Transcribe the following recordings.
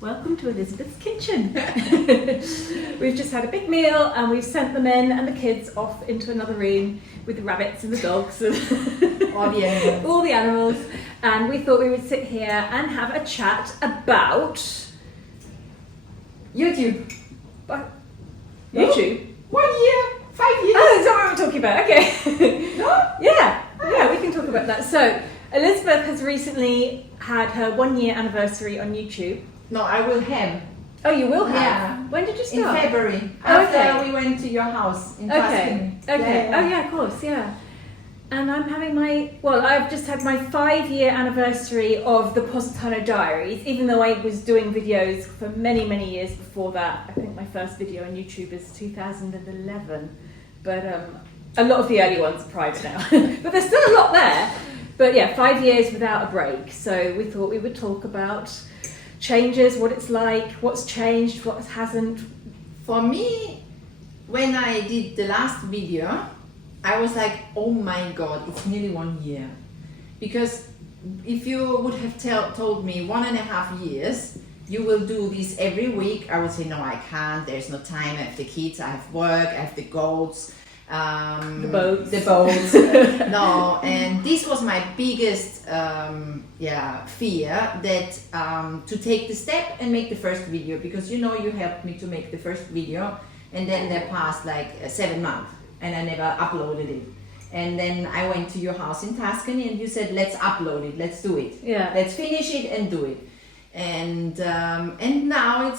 welcome to Elisabeth's kitchen. We've just had a big meal and we've sent the men and the kids off into another room with the rabbits and the dogs and all the animals. And we thought we would sit here and have a chat about YouTube. YouTube? 1 year, 5 years. Oh, is that what we're talking about? Okay. No? Yeah, we can talk about that. So, Elisabeth has recently had her 1 year anniversary on YouTube. No, I will have. Oh, you will have? Yeah. When did you start? In February. Oh, After we went to your house in Tuscany. Okay. Yeah. Oh, yeah, of course, yeah. And I'm having I've just had my 5-year anniversary of the Positano Diaries, even though I was doing videos for many, many years before that. I think my first video on YouTube is 2011. But a lot of the early ones are private now. But there's still a lot there. But yeah, 5 years without a break. So we thought we would talk about changes, what it's like, what's changed, what hasn't. For me, when I did the last video, I was like, oh my god, it's nearly 1 year. Because if you would have told me 1.5 years, you will do this every week, I would say, no, I can't, there's no time, I have the kids, I have work, I have the goats. The boats. No, and this was my biggest fear, that to take the step and make the first video, because you helped me to make the first video, and then there passed like 7 months and I never uploaded it. And then I went to your house in Tuscany and you said, let's upload it, let's do it. Yeah. Let's finish it and do it. And now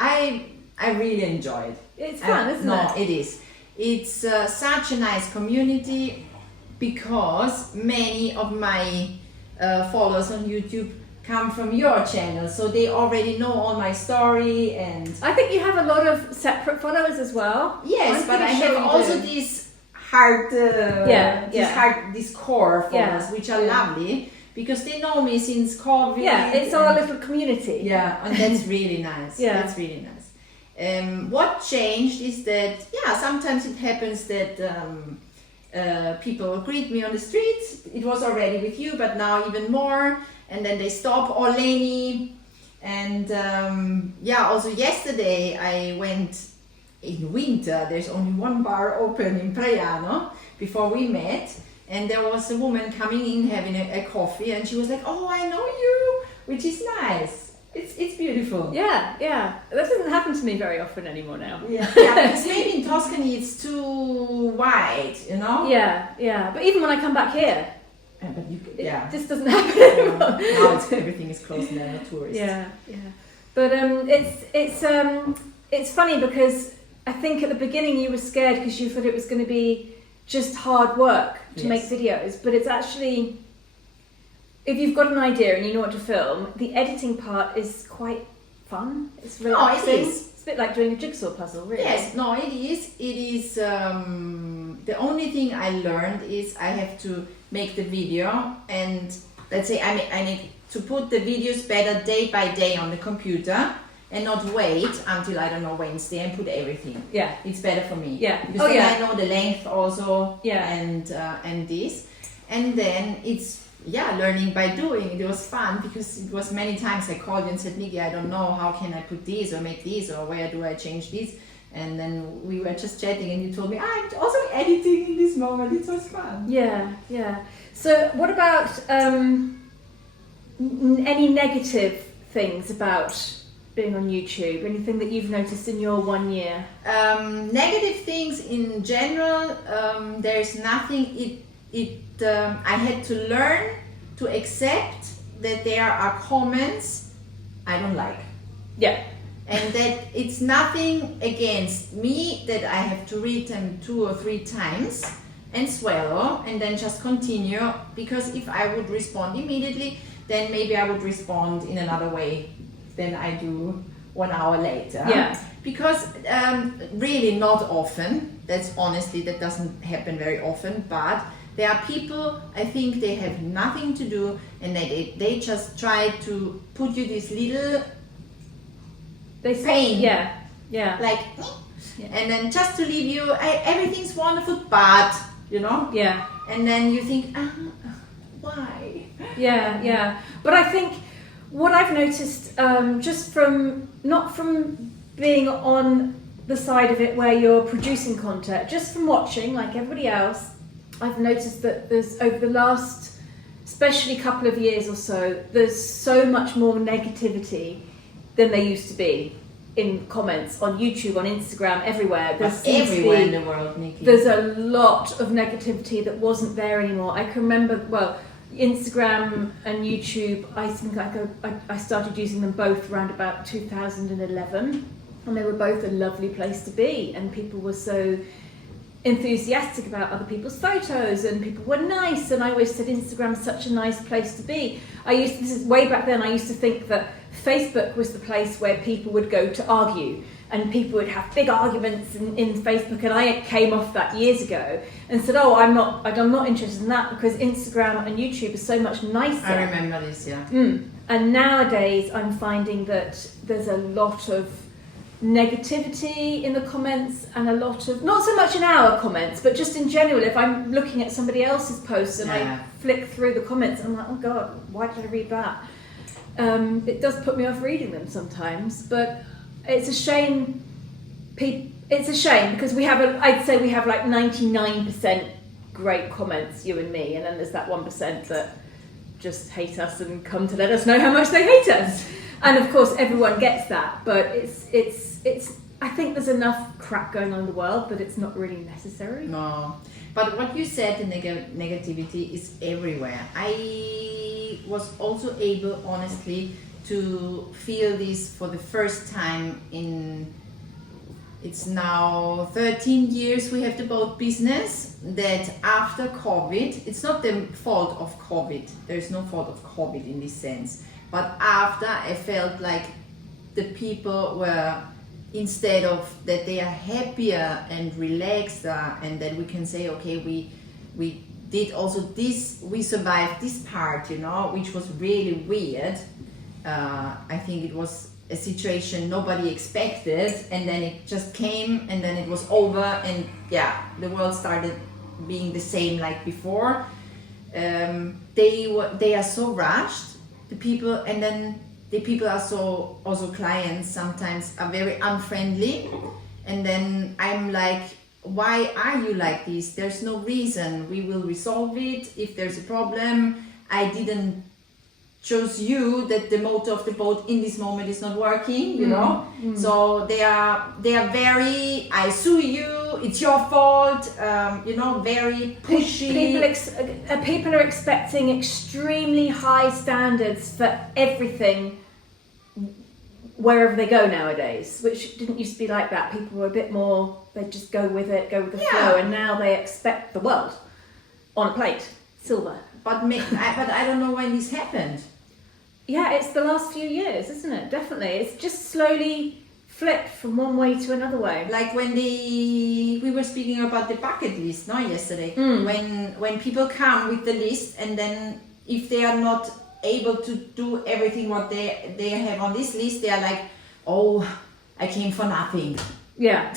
I really enjoy it. It's fun, isn't it? No, it is. It's such a nice community, because many of my followers on YouTube come from your channel, so they already know all my story. And I think you have a lot of separate followers as well. Yes, but I have also these hard, this core followers, which are lovely, because they know me since COVID. Yeah, it's our little community. Yeah, and that's really nice. Yeah. That's really nice. What changed is that, sometimes it happens that people greet me on the streets. It was already with you, but now even more. And then they stop, or Leni. And also yesterday I went in winter. There's only one bar open in Praiano before we met. And there was a woman coming in having a coffee, and she was like, oh, I know you, which is nice. It's beautiful. Yeah. That doesn't happen to me very often anymore now. Yeah, because maybe in Tuscany it's too wide, Yeah. But even when I come back here, it just doesn't happen anymore. Now everything is closed and there are no tourists. Yeah. But it's funny, because I think at the beginning you were scared because you thought it was going to be just hard work to make videos, but it's actually, if you've got an idea and you know what to film, the editing part is quite fun. It's relaxing. No, it is. It's a bit like doing a jigsaw puzzle, really. Yes, no, it is. It is. The only thing I learned is I have to make the video, and let's say I need to put the videos better day by day on the computer, and not wait until, I don't know, Wednesday and put everything. Yeah. It's better for me. Yeah. Because then I know the length also. Yeah. And this. And then it's, learning by doing. It was fun, because it was many times I called you and said, Miki, I don't know, how can I put this or make this, or where do I change this? And then we were just chatting and you told me, I'm also editing in this moment. It was fun. Yeah. So what about any negative things about being on YouTube? Anything that you've noticed in your 1 year? Negative things in general, there's nothing. I had to learn to accept that there are comments I don't like. Yeah. And that it's nothing against me, that I have to read them 2 or 3 times and swallow and then just continue, because if I would respond immediately, then maybe I would respond in another way than I do 1 hour later. Yeah. Because really not often, that doesn't happen very often, but there are people, I think they have nothing to do, and they just try to put you this little pain. Yeah. Like, and then just to leave you, everything's wonderful, but, Yeah. And then you think, why? Yeah. But I think what I've noticed, just from not from being on the side of it where you're producing content, just from watching like everybody else, I've noticed that there's over the last, especially couple of years or so, there's so much more negativity than there used to be in comments on YouTube, on Instagram, everywhere. There's everywhere in the world, Nikki. There's a lot of negativity that wasn't there anymore. I can remember, well, Instagram and YouTube, I think I started using them both around about 2011, and they were both a lovely place to be, and people were so enthusiastic about other people's photos, and people were nice, and I always said Instagram's such a nice place to be. This is way back then, I used to think that Facebook was the place where people would go to argue, and people would have big arguments in Facebook, and I came off that years ago and said, oh, I'm not interested in that, because Instagram and YouTube are so much nicer. I remember this, yeah. And nowadays I'm finding that there's a lot of negativity in the comments, and a lot of, not so much in our comments, but just in general, if I'm looking at somebody else's posts and I flick through the comments, I'm like, oh God, why did I read that? It does put me off reading them sometimes, but it's a shame. It's a shame because I'd say we have like 99% great comments, you and me, and then there's that 1% that just hate us and come to let us know how much they hate us. And of course, everyone gets that, but it's. I think there's enough crap going on in the world that it's not really necessary. No, but what you said, the negativity is everywhere. I was also able, honestly, to feel this for the first time it's now 13 years we have the boat business, that after COVID, it's not the fault of COVID, there's no fault of COVID in this sense, but after I felt like the people were, instead of that they are happier and relaxed, and that we can say, okay, we did also this, we survived this part, which was really weird. I think it was a situation nobody expected, and then it just came, and then it was over, and the world started being the same like before. They are so rushed, the people, and then the people are so, also clients sometimes are very unfriendly, and then I'm like, why are you like this? There's no reason. We will resolve it if there's a problem. I didn't choose you, that the motor of the boat in this moment is not working, So they are very, I sue you, it's your fault, very pushy. People are expecting extremely high standards for everything wherever they go nowadays, which didn't used to be like that. People were a bit more, they just go with the flow, and now they expect the world on a plate, silver. But I don't know when this happened. Yeah, it's the last few years, isn't it? Definitely. It's just slowly flipped from one way to another way. Like when we were speaking about the bucket list, yesterday. When people come with the list, and then if they are not able to do everything what they have on this list, they are like, oh, I came for nothing. Yeah.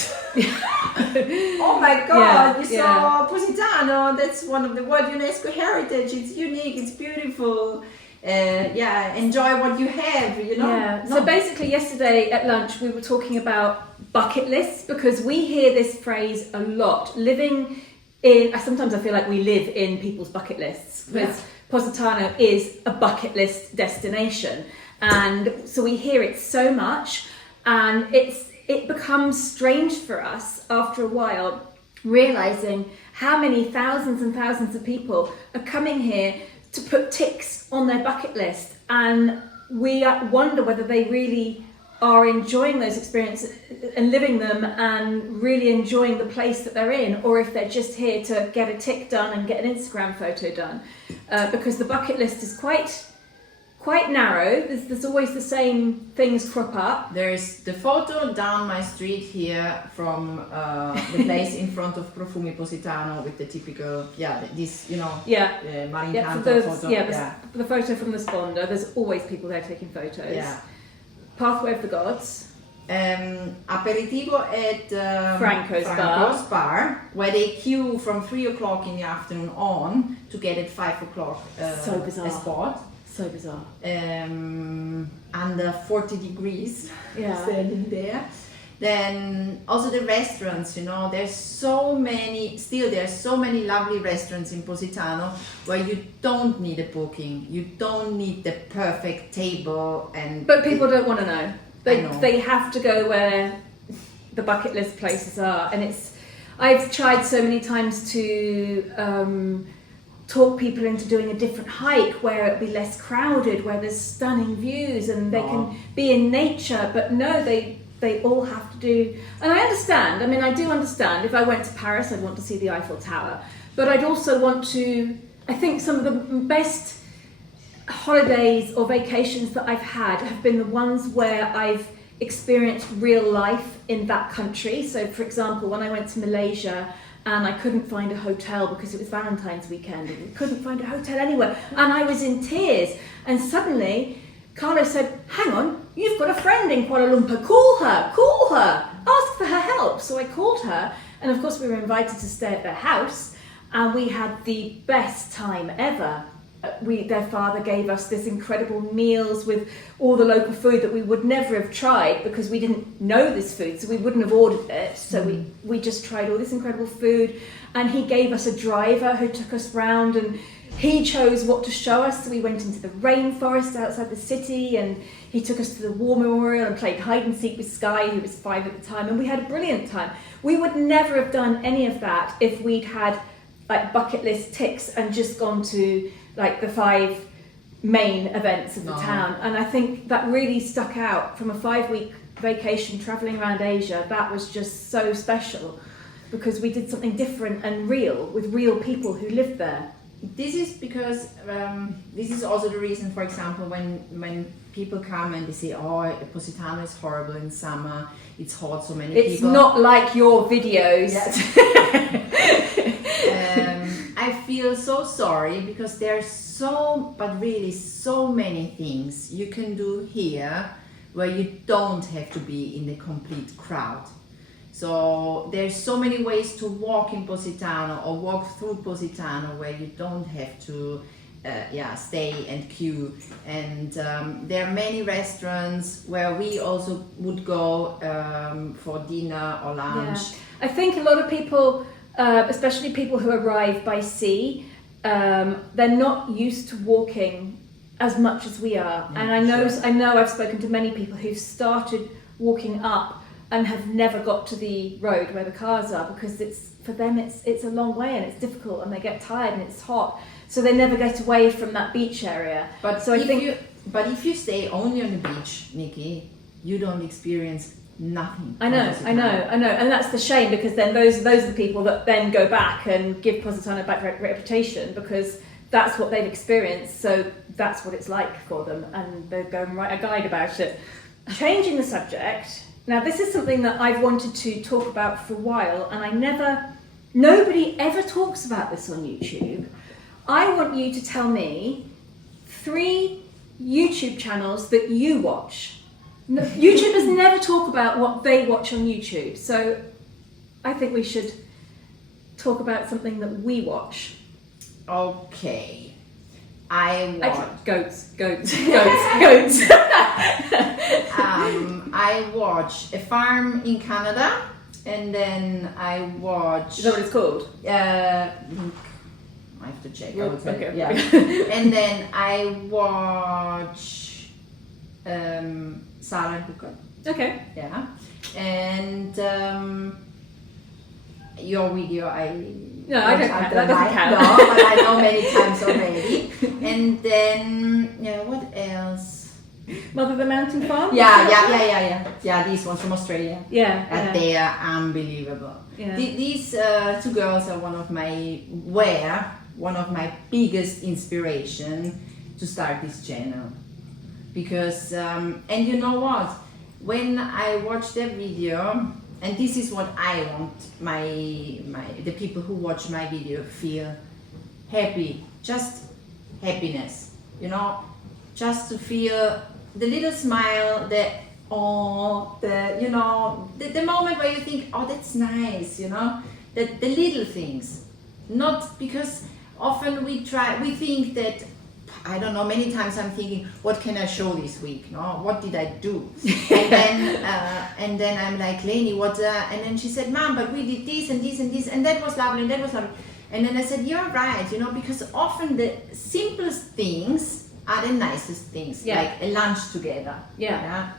Oh my God, you saw Positano, that's one of the World UNESCO Heritage, it's unique, it's beautiful. Enjoy what you have, Yeah. So basically yesterday at lunch we were talking about bucket lists, because we hear this phrase a lot. Sometimes I feel like we live in people's bucket lists, because Positano is a bucket list destination. And so we hear it so much, and it becomes strange for us after a while, realizing how many thousands and thousands of people are coming here to put ticks on their bucket list, and we wonder whether they really are enjoying those experiences and living them and really enjoying the place that they're in, or if they're just here to get a tick done and get an Instagram photo done, because the bucket list is quite narrow. There's always the same things crop up. There's the photo down my street here from the place in front of Profumi Positano with the typical, Marine Canto photo. The photo from the Sponda. There's always people there taking photos. Yeah. Pathway of the Gods. Aperitivo at Franco's bar, where they queue from 3 o'clock in the afternoon on to get at 5 o'clock so bizarre. a spot. So bizarre. Under 40 degrees, Yeah. standing there. Then also the restaurants, there's so many lovely restaurants in Positano where you don't need a booking, you don't need the perfect table, But people don't want to know. I know. They have to go where the bucket list places are, and I've tried so many times to talk people into doing a different hike where it'll be less crowded, where there's stunning views and they can be in nature, but no, they all have to do, and I understand, I do understand, if I went to Paris I'd want to see the Eiffel Tower, but I'd also want to, I think some of the best holidays or vacations that I've had have been the ones where I've experienced real life in that country. So for example, when I went to Malaysia and I couldn't find a hotel because it was Valentine's weekend and we couldn't find a hotel anywhere, and I was in tears, and suddenly Carlos said, hang on, you've got a friend in Kuala Lumpur, call her, ask for her help. So I called her, and of course we were invited to stay at their house, and we had the best time ever. Their father gave us this incredible meals with all the local food that we would never have tried because we didn't know this food, so we wouldn't have ordered it. So we just tried all this incredible food, and he gave us a driver who took us round, and he chose what to show us. So we went into the rainforest outside the city, and he took us to the War Memorial and played hide and seek with Sky, who was 5 at the time, and we had a brilliant time. We would never have done any of that if we'd had like bucket list ticks and just gone to like the 5 main events of the town. And I think that really stuck out from a 5-week vacation traveling around Asia. That was just so special because we did something different and real with real people who lived there. This is because this is also the reason, for example, when people come and they say, oh, Positano is horrible in summer, it's hot, so many people. It's not like your videos. Yes. I feel so sorry because there's so many things you can do here where you don't have to be in the complete crowd. So there's so many ways to walk in Positano or walk through Positano where you don't have to stay and queue. And there are many restaurants where we also would go for dinner or lunch. Yeah. I think a lot of people, especially people who arrive by sea, they're not used to walking as much as we are. Yeah, and I know I've spoken to many people who've started walking up and have never got to the road where the cars are because for them it's a long way and it's difficult and they get tired and it's hot, so they never get away from that beach area. But if you stay only on the beach, Nikki, you don't experience nothing. I know, and that's the shame because then those are the people that then go back and give Positano a bad reputation because that's what they've experienced, so that's what it's like for them, and they go and write a guide about it. Changing the subject. Now, this is something that I've wanted to talk about for a while, and nobody ever talks about this on YouTube. I want you to tell me 3 YouTube channels that you watch. No, YouTubers never talk about what they watch on YouTube, so I think we should talk about something that we watch. Okay. I watch goats. I watch A Farm in Canada, and then I watch. Is that what it's called? I have to check. I would say, okay. yeah. And then I watch Sarah and Hooker. Okay. Yeah. And your video, No, I don't count. That doesn't count. No, but I know many times already. And then, what else? Mother of the Mountain Farm? Yeah. Yeah, these ones from Australia. Yeah. And they are unbelievable. Yeah. These 2 girls are one of my biggest inspiration to start this channel. Because, and you know what? When I watch their video, and this is what I want the people who watch my video feel happy, just happiness, just to feel the little smile, the moment where you think, oh, that's nice, the little things, not because often we think that I don't know, many times I'm thinking, what can I show this week? No, what did I do? And then I'm like, Leni, what? And then she said, Mom, but we did this and this and this, and that was lovely, and that was lovely. And then I said, you're right, you know, because often the simplest things are the nicest things, like a lunch together,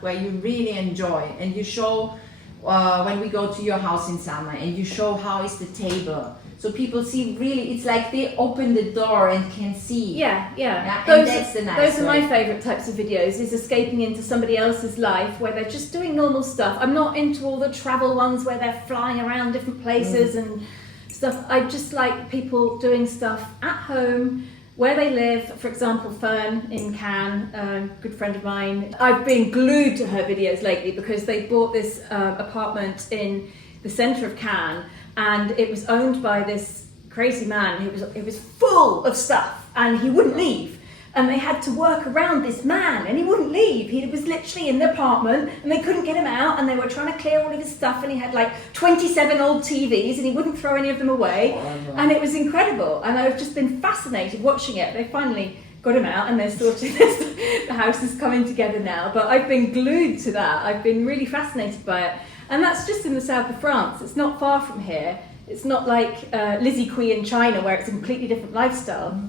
where you really enjoy, and you show, when we go to your house in summer, and you show how is the table. So people see really, it's like they open the door and can see. Yeah. And that's the nice Those are my favourite types of videos, is escaping into somebody else's life where they're just doing normal stuff. I'm not into all the travel ones where they're flying around different places and stuff. I just like people doing stuff at home, where they live. For example, Fern in Cannes, a good friend of mine. I've been glued to her videos lately because they bought this apartment in the centre of Cannes, and it was owned by this crazy man who was full of stuff, and he wouldn't leave. And they had to work around this man, and he wouldn't leave. He was literally in the apartment, and they couldn't get him out, and they were trying to clear all of his stuff, and he had like 27 old TVs, and he wouldn't throw any of them away. And it was incredible, and I've just been fascinated watching it. They finally got him out, and they're sorting this. The house is coming together now, but I've been glued to that. I've been really fascinated by it. And that's just in the south of France. It's not far from here. It's not like Lizzie Kui in China, where it's a completely different lifestyle.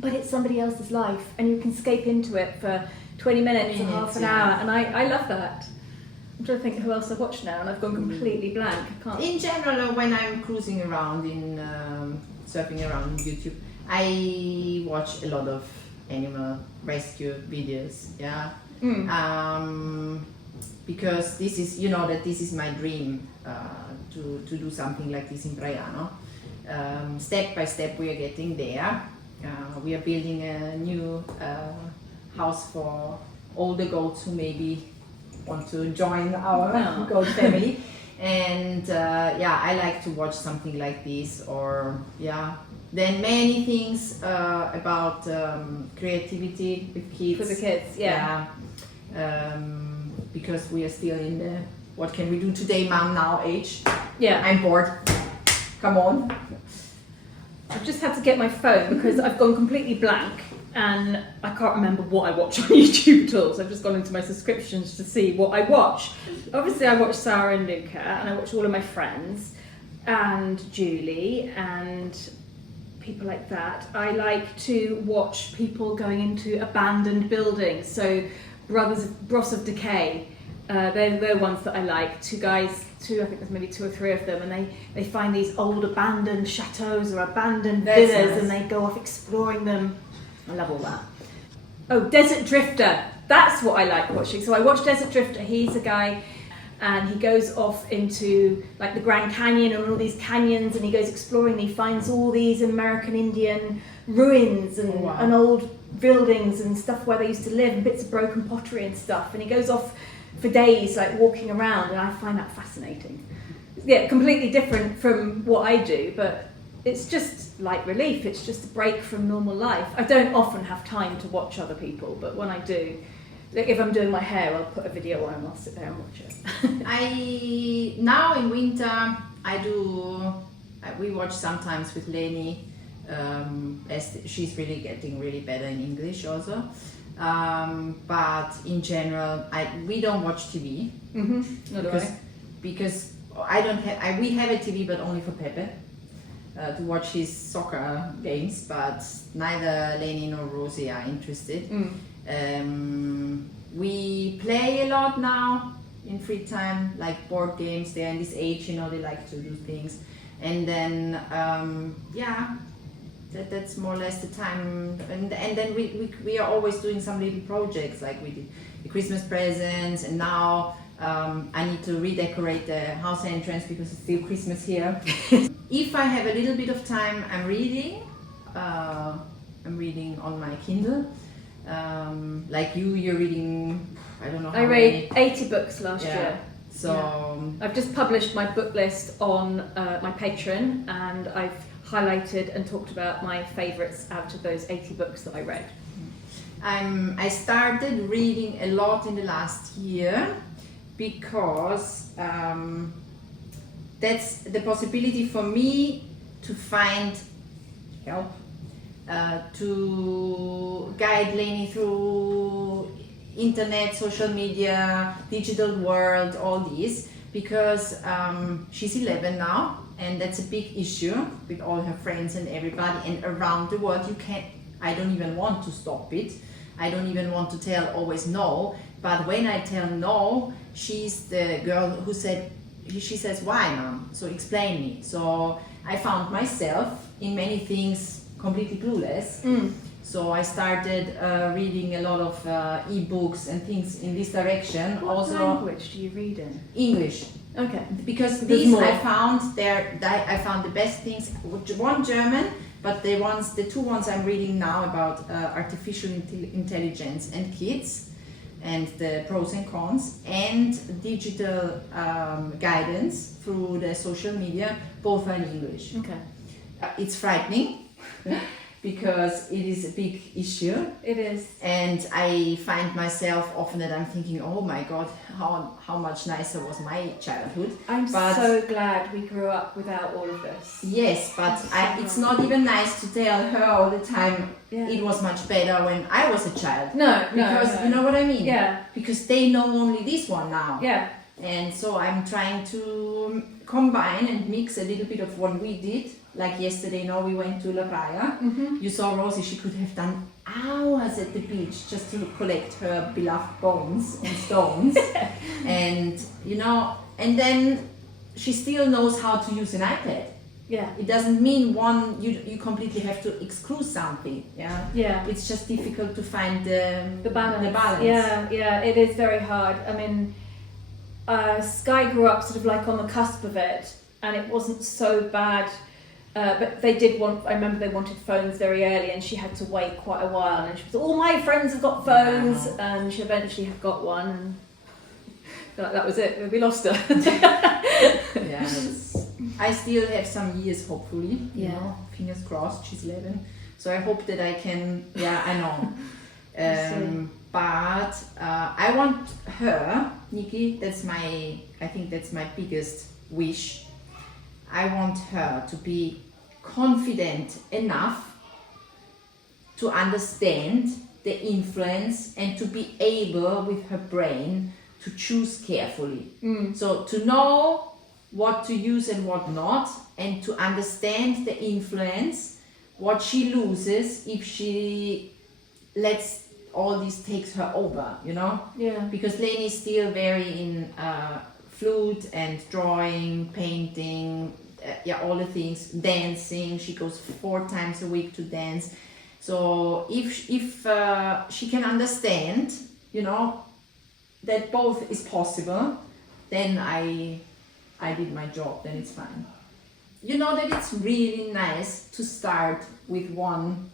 But it's somebody else's life, and you can escape into it for 20 minutes or half an hour, and I love that. I'm trying to think who else I watch now, and I've gone completely blank. I can't. In general, when I'm cruising around surfing around on YouTube, I watch a lot of animal rescue videos. Because this is, you know, that this is my dream, to do something like this in Braiano. Step by step we are getting there. We are building a new house for all the goats who maybe want to join our goat family. And I like to watch something like this, or then many things about creativity with kids. For the kids, because we are still in the what can we do today, Mom, now age. I'm bored. Come on. I've just had to get my phone because I've gone completely blank and I can't remember what I watch on YouTube at all. So I've just gone into my subscriptions to see what I watch. Obviously I watch Sarah and Luca, and I watch all of my friends and Julie and people like that. I like to watch people going into abandoned buildings. So Bros of Decay, they're ones that I like. I think there's maybe 2 or 3 of them, and they find these old abandoned chateaus or abandoned villas, and they go off exploring them. I love all that. Oh, Desert Drifter, that's what I like watching. So I watch Desert Drifter. He's a guy, and he goes off into like the Grand Canyon and all these canyons, and he goes exploring, and he finds all these American Indian ruins and old buildings and stuff where they used to live, and bits of broken pottery and stuff, and he goes off for days like walking around, and I find that fascinating. Completely different from what I do, but it's just like relief. It's just a break from normal life. I don't often have time to watch other people, but when I do, like if I'm doing my hair, I'll put a video on and I'll sit there and watch it. Now in winter we watch sometimes with Leni, as she's really getting really better in English also. But in general, we don't watch TV. Because I don't have. We have a TV, but only for Pepe to watch his soccer games. But neither Leni nor Rosie are interested. We play a lot now in free time, like board games. They're in this age, you know, they like to do things, and then that's more or less the time, and then we are always doing some little projects, like we did the Christmas presents, and now I need to redecorate the house entrance because it's still Christmas here. If I have a little bit of time, I'm reading on my Kindle, like you're reading, I don't know how I read 80 books last year. So I've just published my book list on my Patreon, and I've highlighted and talked about my favourites out of those 80 books that I read. I started reading a lot in the last year because that's the possibility for me to find help, to guide Leni through internet, social media, digital world, all these, because she's 11 now, and that's a big issue with all her friends and everybody, and around the world I don't even want to stop it. I don't even want to tell always no, but when I tell no, she's the girl who she says, why, mom? So explain me. So I found myself in many things completely clueless. So I started reading a lot of e-books and things in this direction. What also, language do you read in? English. Okay. Because There's these more. I found the best things. One German, but the two ones I'm reading now about artificial intelligence and kids, and the pros and cons, and digital guidance through the social media, both are in English. Okay. It's frightening because it is a big issue. It is. And I find myself often that I'm thinking, oh my God, how much nicer was my childhood. I'm so glad we grew up without all of this. Yes, but So it's not even nice to tell her all the time Yeah. it was much better when I was a child. No, Because no. you know what I mean? Yeah. Because they know only this one now. Yeah. And so I'm trying to combine and mix a little bit of what we did. Like yesterday, we went to La Playa. You saw Rosie, she could have done hours at the beach just to collect her beloved bones and stones. And, and then she still knows how to use an iPad. Yeah. It doesn't mean you completely have to exclude something. Yeah. Yeah. It's just difficult to find the balance. Yeah, it is very hard. I mean, Sky grew up sort of like on the cusp of it, and it wasn't so bad. But they did I remember they wanted phones very early, and she had to wait quite a while, and she was, all my friends have got phones, and she eventually got one, and that was it, we lost her. Yeah, I still have some years, hopefully, fingers crossed, she's 11, so I hope that I can, I know. But I want her, Nikki, I think that's my biggest wish. I want her to be confident enough to understand the influence and to be able with her brain to choose carefully. So to know what to use and what not, and to understand the influence, what she loses if she lets all this takes her over, Yeah. Because Leni is still very in flute and drawing, painting, all the things, dancing. She goes 4 times a week to dance. So if she can understand, that both is possible, then I did my job, then it's fine. That it's really nice to start with one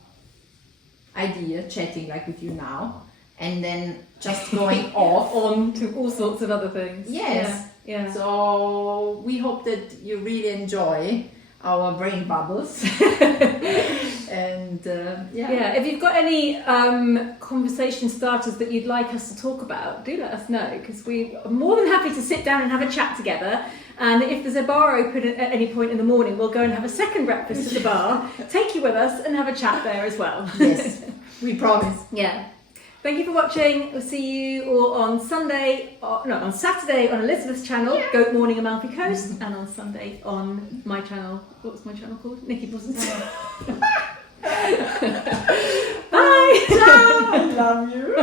idea, chatting like with you now, and then just going off on to all sorts of other things. Yes. Yeah. So we hope that you really enjoy our brain bubbles. And Yeah, if you've got any conversation starters that you'd like us to talk about, do let us know, because we are more than happy to sit down and have a chat together. And if there's a bar open at any point in the morning, we'll go and have a second breakfast at the bar, take you with us and have a chat there as well. Yes, we promise. Yeah. Thank you for watching. We'll see you all on Saturday on Elisabeth's channel, Goat Morning Amalfi Coast, and on Sunday on my channel. What was my channel called? Nikki Boston's channel. Bye! Ciao! I love you.